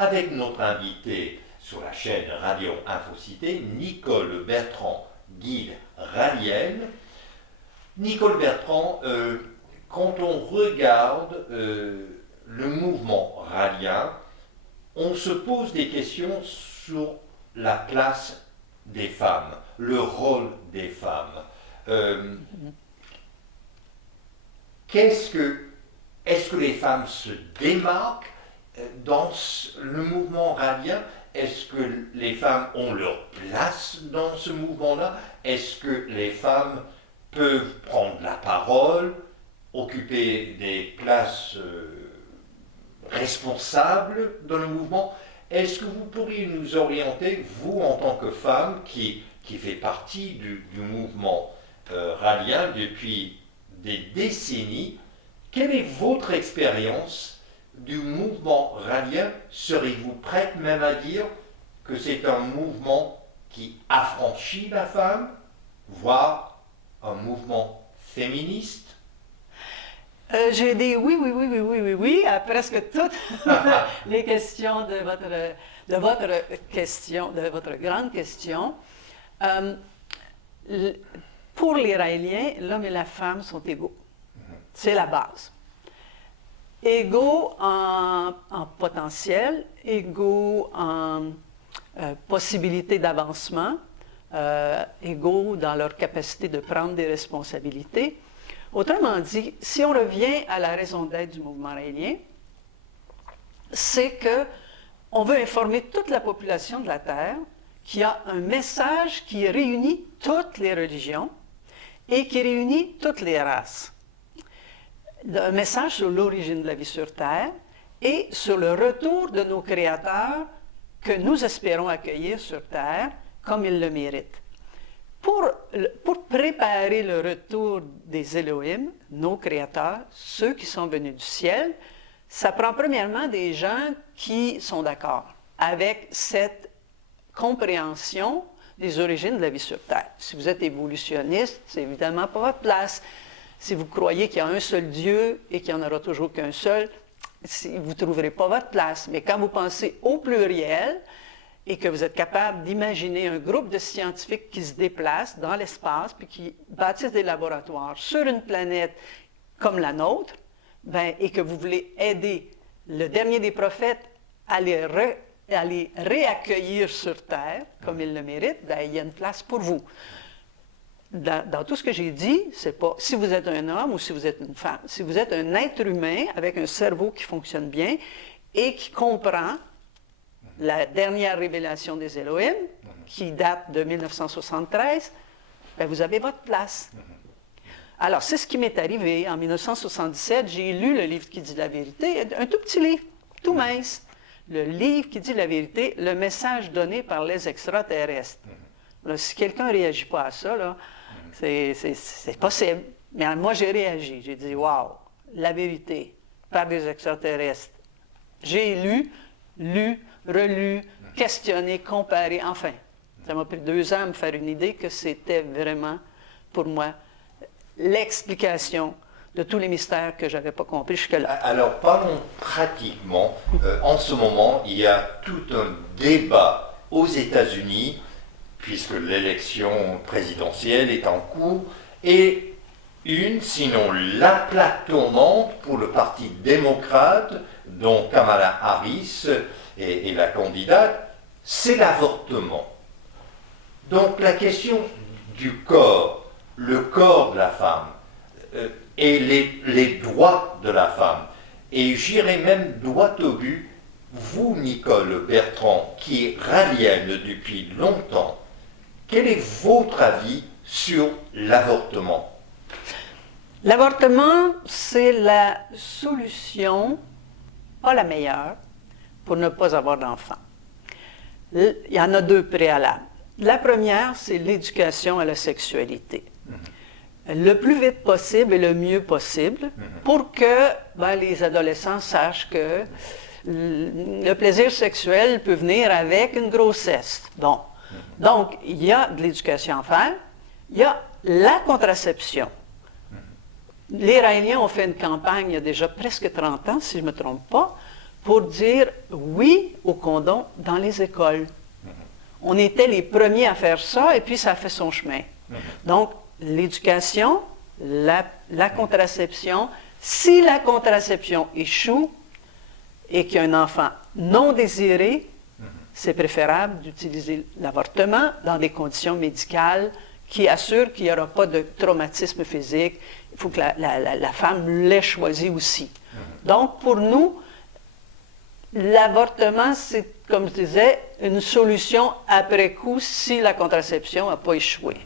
avec notre invité sur la chaîne Radio Infocité, Nicole Bertrand, guide rallienne. Nicole Bertrand, quand on regarde le mouvement rallien, on se pose des questions sur la place des femmes, le rôle des femmes. Est-ce que les femmes se démarquent dans le mouvement rallien? Est-ce que les femmes ont leur place dans ce mouvement-là? Est-ce que les femmes peuvent prendre la parole, occuper des places responsables dans le mouvement? Est-ce que vous pourriez nous orienter, vous en tant que femme qui fait partie du mouvement rallien depuis des décennies, quelle est votre expérience du mouvement rallien? Serez-vous prête même à dire que c'est un mouvement qui affranchit la femme, voire un mouvement féministe? J'ai dit oui à presque toutes les questions de votre grande question. Pour les Raéliens, l'homme et la femme sont égaux. C'est la base. Égaux en potentiel, égaux en possibilité d'avancement, égaux dans leur capacité de prendre des responsabilités. Autrement dit, si on revient à la raison d'être du mouvement raélien, c'est qu'on veut informer toute la population de la Terre qu'il y a un message qui réunit toutes les religions et qui réunit toutes les races. Un message sur l'origine de la vie sur Terre et sur le retour de nos créateurs que nous espérons accueillir sur Terre comme ils le méritent. Pour préparer le retour des Elohim, nos créateurs, ceux qui sont venus du ciel, ça prend premièrement des gens qui sont d'accord avec cette compréhension des origines de la vie sur Terre. Si vous êtes évolutionniste, c'est évidemment pas votre place. Si vous croyez qu'il y a un seul Dieu et qu'il n'y en aura toujours qu'un seul, vous ne trouverez pas votre place. Mais quand vous pensez au pluriel, et que vous êtes capable d'imaginer un groupe de scientifiques qui se déplacent dans l'espace puis qui bâtissent des laboratoires sur une planète comme la nôtre, et que vous voulez aider le dernier des prophètes à les réaccueillir sur Terre comme ils le méritent, il y a une place pour vous. Dans tout ce que j'ai dit, c'est pas si vous êtes un homme ou si vous êtes une femme. Si vous êtes un être humain avec un cerveau qui fonctionne bien et qui comprend la dernière révélation des Elohim, qui date de 1973, vous avez votre place. Alors, c'est ce qui m'est arrivé. En 1977, j'ai lu le livre qui dit la vérité, un tout petit livre, tout mince. Le livre qui dit la vérité, le message donné par les extraterrestres. Là, si quelqu'un ne réagit pas à ça, là, c'est possible. Mais moi, j'ai réagi. J'ai dit, wow, la vérité par des extraterrestres. J'ai lu, relu, questionné, comparé, enfin. Ça m'a pris 2 ans à me faire une idée que c'était vraiment, pour moi, l'explication de tous les mystères que je n'avais pas compris jusque-là. Alors, parlons pratiquement. En ce moment, il y a tout un débat aux États-Unis, puisque l'élection présidentielle est en cours, et sinon la plaque tournante pour le Parti démocrate, dont Kamala Harris est la candidate, c'est l'avortement. Donc la question du corps, le corps de la femme, et les droits de la femme, et j'irai même droit au but, vous, Nicole Bertrand, qui est rallienne depuis longtemps, quel est votre avis sur l'avortement? L'avortement, c'est la solution, pas la meilleure, pour ne pas avoir d'enfant. Il y en a 2 préalables. La première, c'est l'éducation à la sexualité. Le plus vite possible et le mieux possible pour que les adolescents sachent que le plaisir sexuel peut venir avec une grossesse. Bon. Donc, il y a de l'éducation à faire. Il y a la contraception. Les Raéliens ont fait une campagne il y a déjà presque 30 ans, si je ne me trompe pas, pour dire oui au condom dans les écoles. On était les premiers à faire ça et puis ça a fait son chemin. Donc, l'éducation, la contraception, si la contraception échoue et qu'il y a un enfant non désiré, c'est préférable d'utiliser l'avortement dans des conditions médicales qui assurent qu'il n'y aura pas de traumatisme physique. Il faut que la femme l'ait choisi aussi. Donc, pour nous, l'avortement, c'est, comme je disais, une solution après coup si la contraception n'a pas échoué.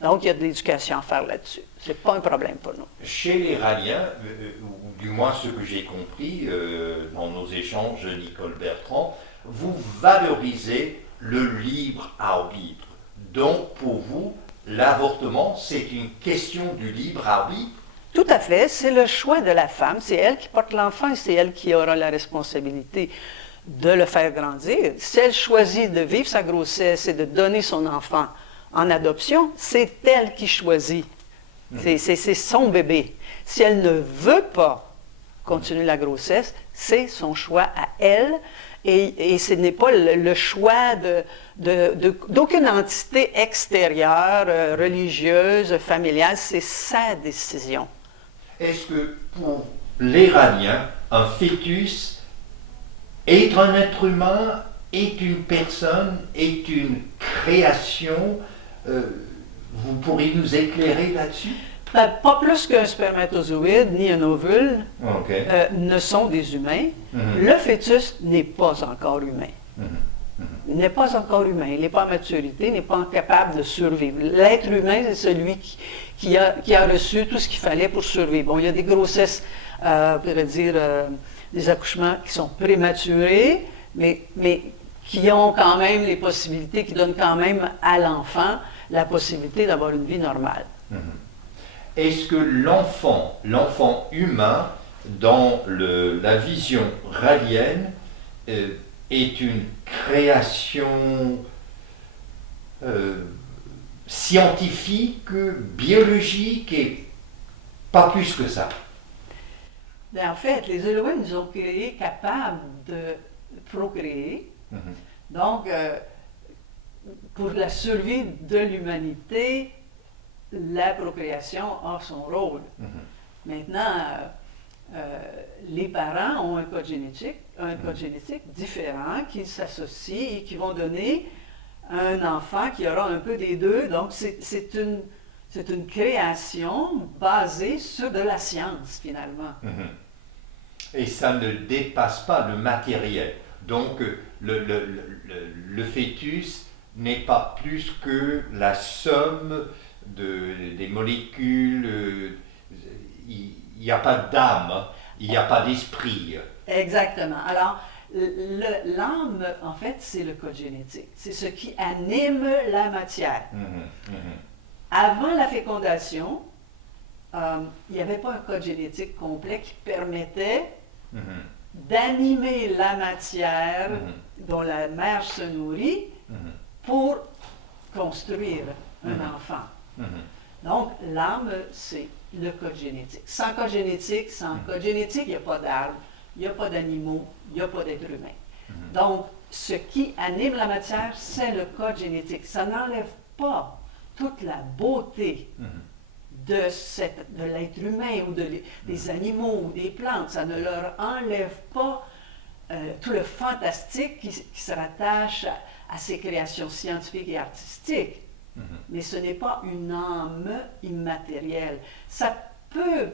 Donc, il y a de l'éducation à faire là-dessus. Ce n'est pas un problème pour nous. Chez les Raliens, ou du moins ce que j'ai compris dans nos échanges, Nicole Bertrand, vous valorisez le libre arbitre. Donc, pour vous, l'avortement, c'est une question du libre arbitre? Tout à fait. C'est le choix de la femme. C'est elle qui porte l'enfant et c'est elle qui aura la responsabilité de le faire grandir. Si elle choisit de vivre sa grossesse et de donner son enfant en adoption, c'est elle qui choisit. C'est son bébé. Si elle ne veut pas continuer la grossesse, c'est son choix à elle. Et ce n'est pas le choix d'aucune entité extérieure, religieuse, familiale. C'est sa décision. Est-ce que pour l'Iranien, un fœtus est un être humain, est une personne, est une création? Vous pourriez nous éclairer là-dessus? Pas plus qu'un spermatozoïde ni un ovule Okay. ne sont des humains. Le fœtus n'est pas encore humain. Il n'est pas encore humain. Il n'est pas en maturité, il n'est pas capable de survivre. L'être humain, c'est celui qui a reçu tout ce qu'il fallait pour survivre. Bon, il y a des grossesses, on pourrait dire, des accouchements qui sont prématurés, mais qui ont quand même les possibilités, qui donnent quand même à l'enfant la possibilité d'avoir une vie normale. Est-ce que l'enfant humain, dans la vision ralienne, est une création scientifique, biologique et pas plus que ça? En fait, les Elohim nous ont créés capables de procréer. Donc, pour la survie de l'humanité, la procréation a son rôle. Maintenant, les parents ont un code génétique différent qui s'associe et qui vont donner un enfant qui aura un peu des deux. Donc, c'est une création basée sur de la science, finalement. Et ça ne dépasse pas le matériel. Donc, le fœtus n'est pas plus que la somme des molécules. Il n'y a pas d'âme, il n'y a pas d'esprit. Exactement. Alors, l'âme, en fait, c'est le code génétique. C'est ce qui anime la matière. Avant la fécondation, il n'y avait pas un code génétique complet qui permettait d'animer la matière dont la mère se nourrit pour construire un enfant. Donc, l'âme, c'est le code génétique. Sans code génétique, il n'y a pas d'arbres, il n'y a pas d'animaux, il n'y a pas d'êtres humains. Donc, ce qui anime la matière, c'est le code génétique. Ça n'enlève pas toute la beauté de l'être humain ou des animaux ou des plantes. Ça ne leur enlève pas tout le fantastique qui se rattache à ces créations scientifiques et artistiques. Mais ce n'est pas une âme immatérielle. Ça peut...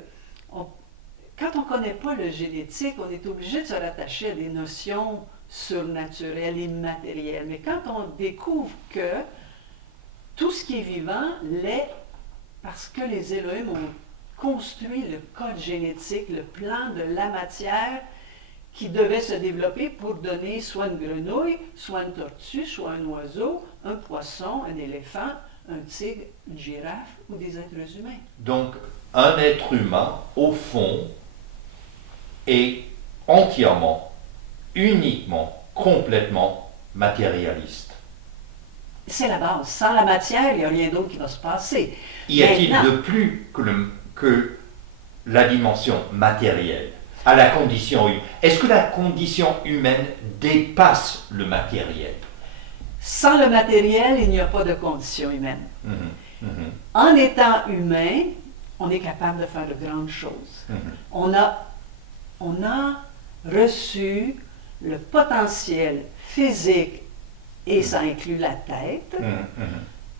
Quand on ne connaît pas le génétique, on est obligé de se rattacher à des notions surnaturelles, immatérielles. Mais quand on découvre que tout ce qui est vivant l'est parce que les Elohim ont construit le code génétique, le plan de la matière qui devait se développer pour donner soit une grenouille, soit une tortue, soit un oiseau, un poisson, un éléphant, un tigre, une girafe ou des êtres humains. Donc, un être humain, au fond, est entièrement, uniquement, complètement matérialiste. C'est la base. Sans la matière, il n'y a rien d'autre qui va se passer. Y a-t-il de plus que la dimension matérielle? à la condition humaine. Est-ce que la condition humaine dépasse le matériel? Sans le matériel, il n'y a pas de condition humaine. Mhm. En étant humain, on est capable de faire de grandes choses. On a reçu le potentiel physique, et ça inclut la tête,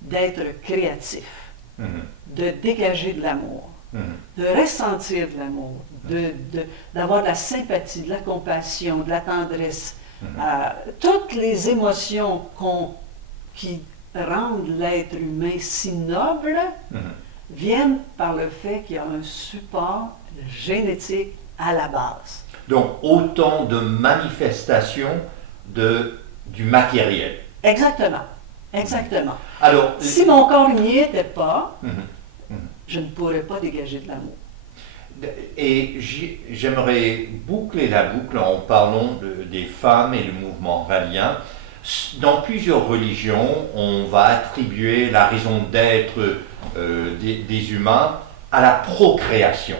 d'être créatif, de dégager de l'amour, de ressentir de l'amour, d'avoir de la sympathie, de la compassion, de la tendresse. Toutes les émotions qui rendent l'être humain si noble viennent par le fait qu'il y a un support génétique à la base. Donc, autant de manifestations du matériel. Exactement. Exactement. Alors, si mon corps n'y était pas, je ne pourrais pas dégager de l'amour. Et j'aimerais boucler la boucle en parlant des femmes et le mouvement rallien. Dans plusieurs religions, on va attribuer la raison d'être des humains à la procréation.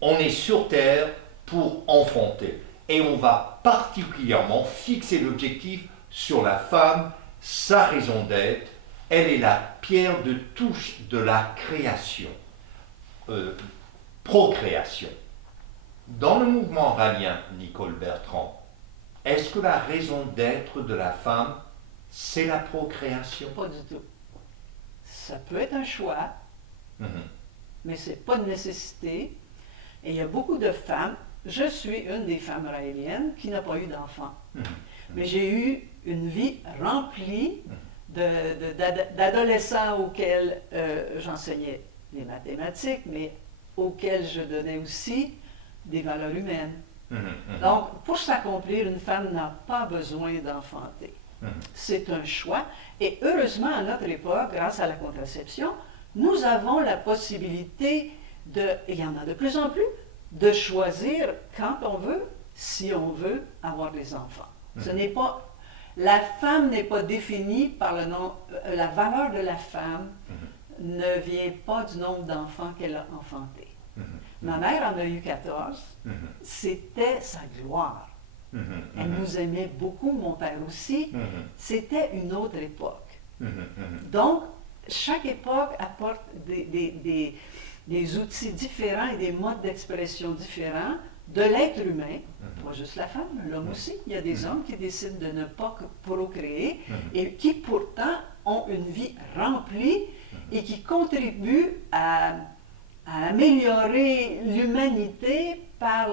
On est sur Terre pour enfanter. Et on va particulièrement fixer l'objectif sur la femme, sa raison d'être. Elle est la pierre de touche de la création. Procréation. Dans le mouvement rallien, Nicole Bertrand, est-ce que la raison d'être de la femme, c'est la procréation? Pas du tout. Ça peut être un choix, mais ce n'est pas une nécessité. Et il y a beaucoup de femmes, je suis une des femmes raéliennes qui n'a pas eu d'enfant. Mais j'ai eu une vie remplie d'adolescents auxquels j'enseignais les mathématiques, mais auxquels je donnais aussi des valeurs humaines. Donc, pour s'accomplir, une femme n'a pas besoin d'enfanter. C'est un choix. Et heureusement, à notre époque, grâce à la contraception, nous avons la possibilité et il y en a de plus en plus, de choisir quand on veut, si on veut avoir des enfants. Ce n'est pas, la femme n'est pas définie par le nom, la valeur de la femme ne vient pas du nombre d'enfants qu'elle a enfantés. Ma mère en a eu 14. C'était sa gloire. Elle nous aimait beaucoup, mon père aussi. C'était une autre époque. Donc, chaque époque apporte des outils différents et des modes d'expression différents de l'être humain, pas juste la femme, l'homme aussi. Il y a des hommes qui décident de ne pas procréer et qui pourtant ont une vie remplie et qui contribuent à améliorer l'humanité par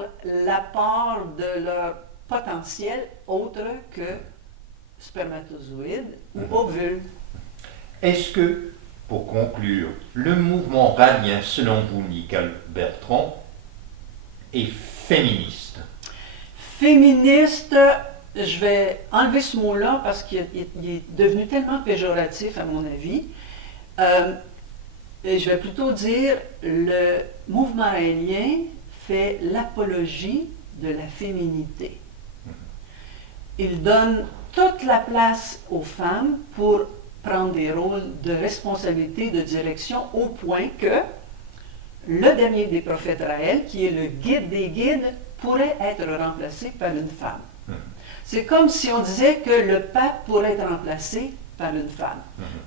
l'apport de leur potentiel autre que spermatozoïdes ou ovules. Est-ce que, pour conclure, le mouvement rallien, selon vous, Nicole Bertrand, est féministe? Féministe, je vais enlever ce mot-là parce qu'il est devenu tellement péjoratif à mon avis. Et je vais plutôt dire, le mouvement raélien fait l'apologie de la féminité. Il donne toute la place aux femmes pour prendre des rôles de responsabilité, de direction, au point que le dernier des prophètes Raël, qui est le guide des guides, pourrait être remplacé par une femme. C'est comme si on disait que le pape pourrait être remplacé par une femme.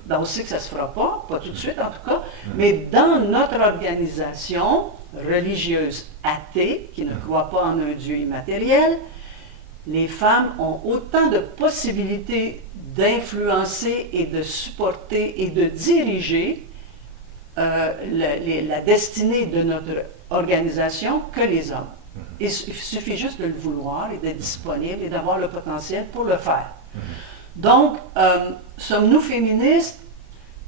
Ben, on sait que ça ne se fera pas tout de suite en tout cas, mais dans notre organisation religieuse athée, qui ne croit pas en un Dieu immatériel, les femmes ont autant de possibilités d'influencer et de supporter et de diriger la destinée de notre organisation que les hommes. Il suffit juste de le vouloir et d'être disponible et d'avoir le potentiel pour le faire. Donc, sommes-nous féministes?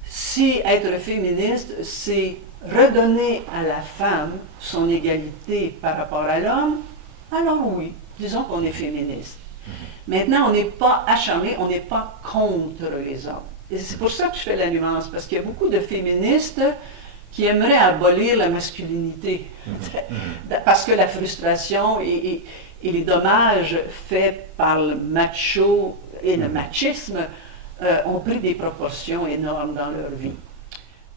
Si être féministe, c'est redonner à la femme son égalité par rapport à l'homme, alors oui, disons qu'on est féministe. Maintenant, on n'est pas acharné, on n'est pas contre les hommes. Et c'est pour ça que je fais la nuance, parce qu'il y a beaucoup de féministes qui aimeraient abolir la masculinité. Parce que la frustration et les dommages faits par le macho et le machisme ont pris des proportions énormes dans leur vie.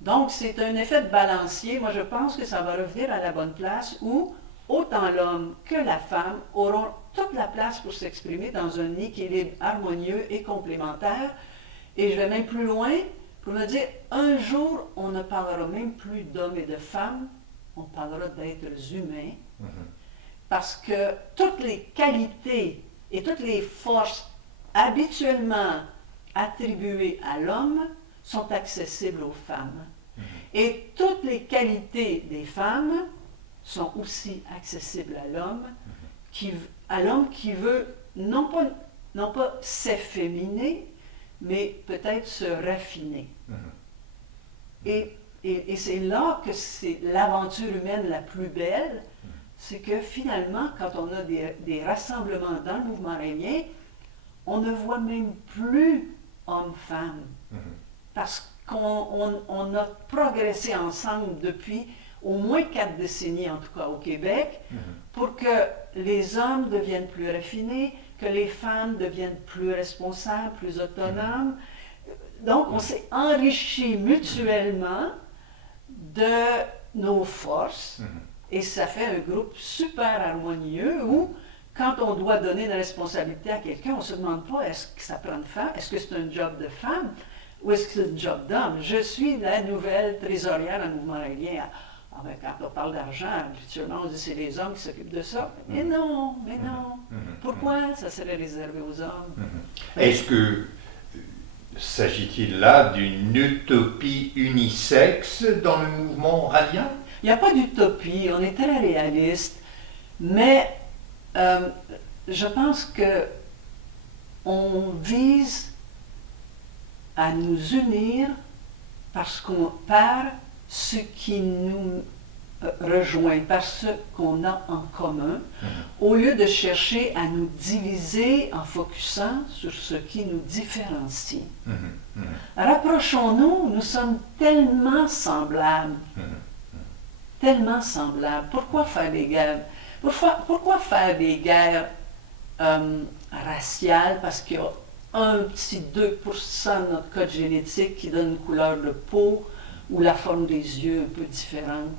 Donc, c'est un effet de balancier. Moi, je pense que ça va revenir à la bonne place où autant l'homme que la femme auront toute la place pour s'exprimer dans un équilibre harmonieux et complémentaire. Et je vais même plus loin pour me dire, un jour, on ne parlera même plus d'hommes et de femmes, on parlera d'êtres humains, parce que toutes les qualités et toutes les forces habituellement attribuées à l'homme sont accessibles aux femmes. Et toutes les qualités des femmes sont aussi accessibles à l'homme qui veut non pas s'efféminer, mais peut-être se raffiner. Et c'est là que c'est l'aventure humaine la plus belle, c'est que finalement, quand on a des rassemblements dans le mouvement raélien, on ne voit même plus hommes-femmes. Parce qu'on a progressé ensemble depuis au moins 4 décennies, en tout cas au Québec, pour que les hommes deviennent plus raffinés, que les femmes deviennent plus responsables, plus autonomes. Donc, on s'est enrichi mutuellement de nos forces, et ça fait un groupe super harmonieux où, quand on doit donner une responsabilité à quelqu'un, on ne se demande pas est-ce que ça prend une femme, est-ce que c'est un job de femme ou est-ce que c'est un job d'homme. Je suis la nouvelle trésorière en mouvement raélien. Ah ben, quand on parle d'argent, habituellement, on dit c'est les hommes qui s'occupent de ça. Mais non, mais non. Pourquoi ça serait réservé aux hommes? Est-ce que s'agit-il là d'une utopie unisexe dans le mouvement raélien? Il n'y a pas d'utopie, on est très réaliste, mais je pense que on vise à nous unir par ce qui nous rejoint, par ce qu'on a en commun, au lieu de chercher à nous diviser en focusant sur ce qui nous différencie. Rapprochons-nous, nous sommes tellement semblables. Tellement semblables. Pourquoi faire des guerres? Pourquoi faire des guerres raciales? Parce qu'il y a un petit 2% de notre code génétique qui donne une couleur de peau ou la forme des yeux un peu différente.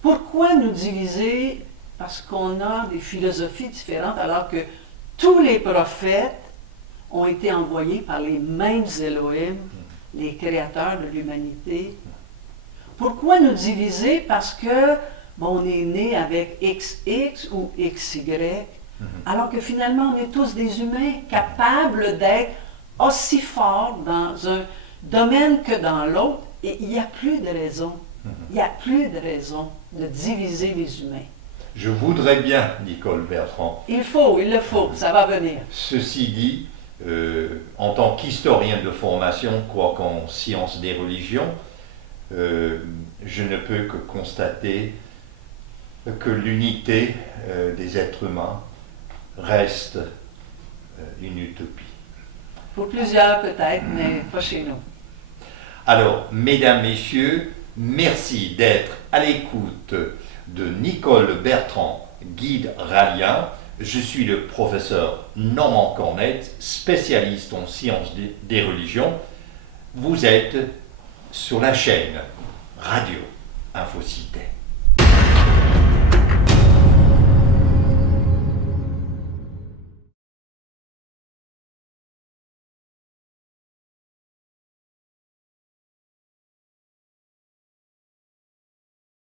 Pourquoi nous diviser? Parce qu'on a des philosophies différentes alors que tous les prophètes ont été envoyés par les mêmes Elohim, les créateurs de l'humanité. Pourquoi nous diviser? Parce que on est né avec XX ou XY, alors que finalement on est tous des humains capables d'être aussi forts dans un domaine que dans l'autre, et il n'y a plus de raison. Il n'y a plus de raison de diviser les humains. Je voudrais bien, Nicole Bertrand. Il le faut, ça va venir. Ceci dit, en tant qu'historien de formation, quoique en sciences des religions, je ne peux que constater que l'unité des êtres humains reste une utopie. Pour plusieurs peut-être, mais pas chez nous. Alors, mesdames, messieurs, merci d'être à l'écoute de Nicole Bertrand, guide raélien. Je suis le professeur Normand Cornette, spécialiste en sciences des religions. Vous êtes sur la chaîne Radio Infocité.